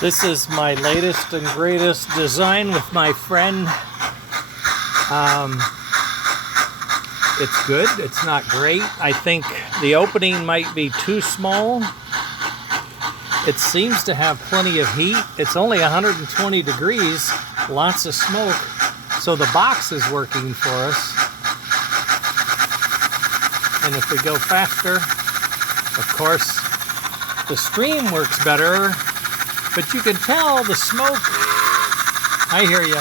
This is my latest and greatest design with my friend. It's good. It's not great. I think the opening might be too small. It seems to have plenty of heat. It's only 120 degrees, lots of smoke. So the box is working for us. And if we go faster, of course, the stream works better. But you can tell the smoke, I hear you,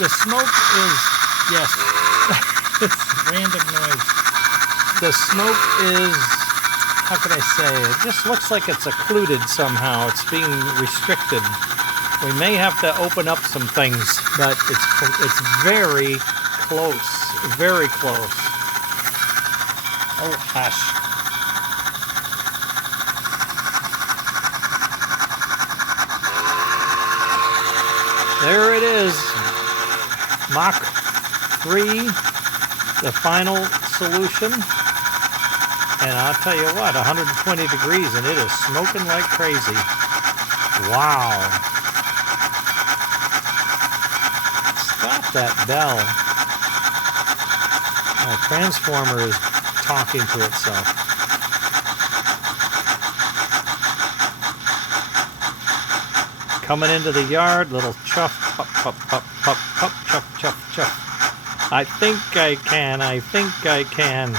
the smoke is, yes, it's random noise. The smoke is, how can I say, it just looks like it's occluded somehow. It's being restricted. We may have to open up some things, but it's very close, very close. Oh, hush. There it is, Mach 3, the final solution. And I'll tell you what, 120 degrees and it is smoking like crazy. Wow. Stop that bell. My transformer is talking to itself. Coming into the yard, little chuff, pup, pup, pup, pup, pup, chuff, chuff, chuff. I think I can.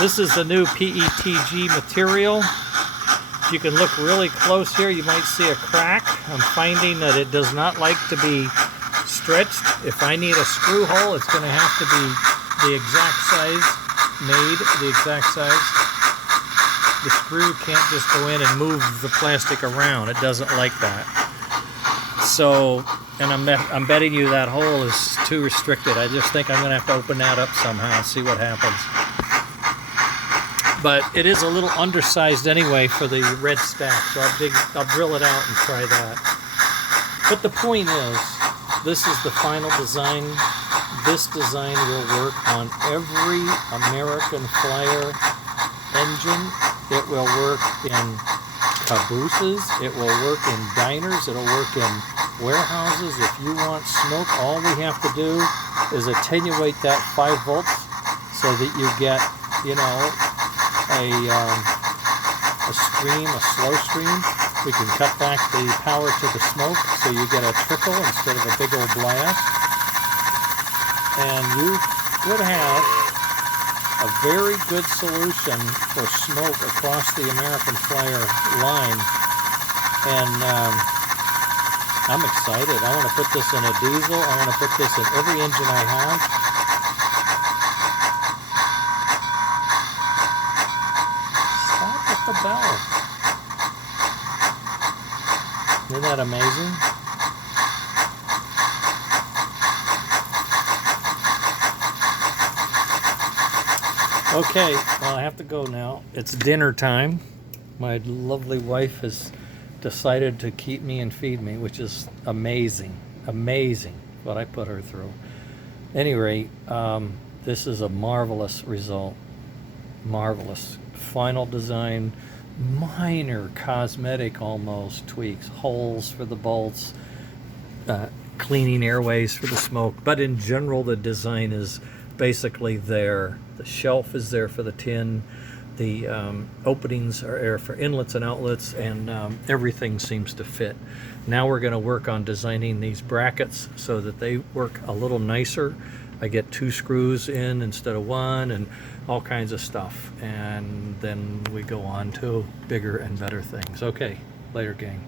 This is the new PETG material. If you can look really close here, you might see a crack. I'm finding that it does not like to be stretched. If I need a screw hole, it's going to have to be the exact size, made the exact size. The screw can't just go in and move the plastic around. It doesn't like that. So, and I'm betting you that hole is too restricted. I just think I'm going to have to open that up somehow and see what happens. But it is a little undersized anyway for the red stack, so I'll drill it out and try that. But the point is, this is the final design. This design will work on every American Flyer engine. It will work in cabooses. It will work in diners. It'll work in warehouses. If you want smoke, all we have to do is attenuate that 5 volts so that you get, you know, a stream, a slow stream. We can cut back the power to the smoke so you get a trickle instead of a big old blast. And you would have a very good solution for smoke across the American Flyer line. And I'm excited. I want to put this in a diesel. I want to put this in every engine I have. Stop at the bell. Isn't that amazing? Okay, well, I have to go now. It's dinner time. My lovely wife has decided to keep me and feed me, which is amazing. Amazing what I put her through. At any rate, this is a marvelous result. Marvelous. Final design, minor cosmetic almost tweaks, holes for the bolts, cleaning airways for the smoke. But in general, the design is basically there. The shelf is there for the tin. The openings are for inlets and outlets, and everything seems to fit. Now we're going to work on designing these brackets so that they work a little nicer. I get 2 screws in instead of 1 and all kinds of stuff. And then we go on to bigger and better things. Okay, later gang.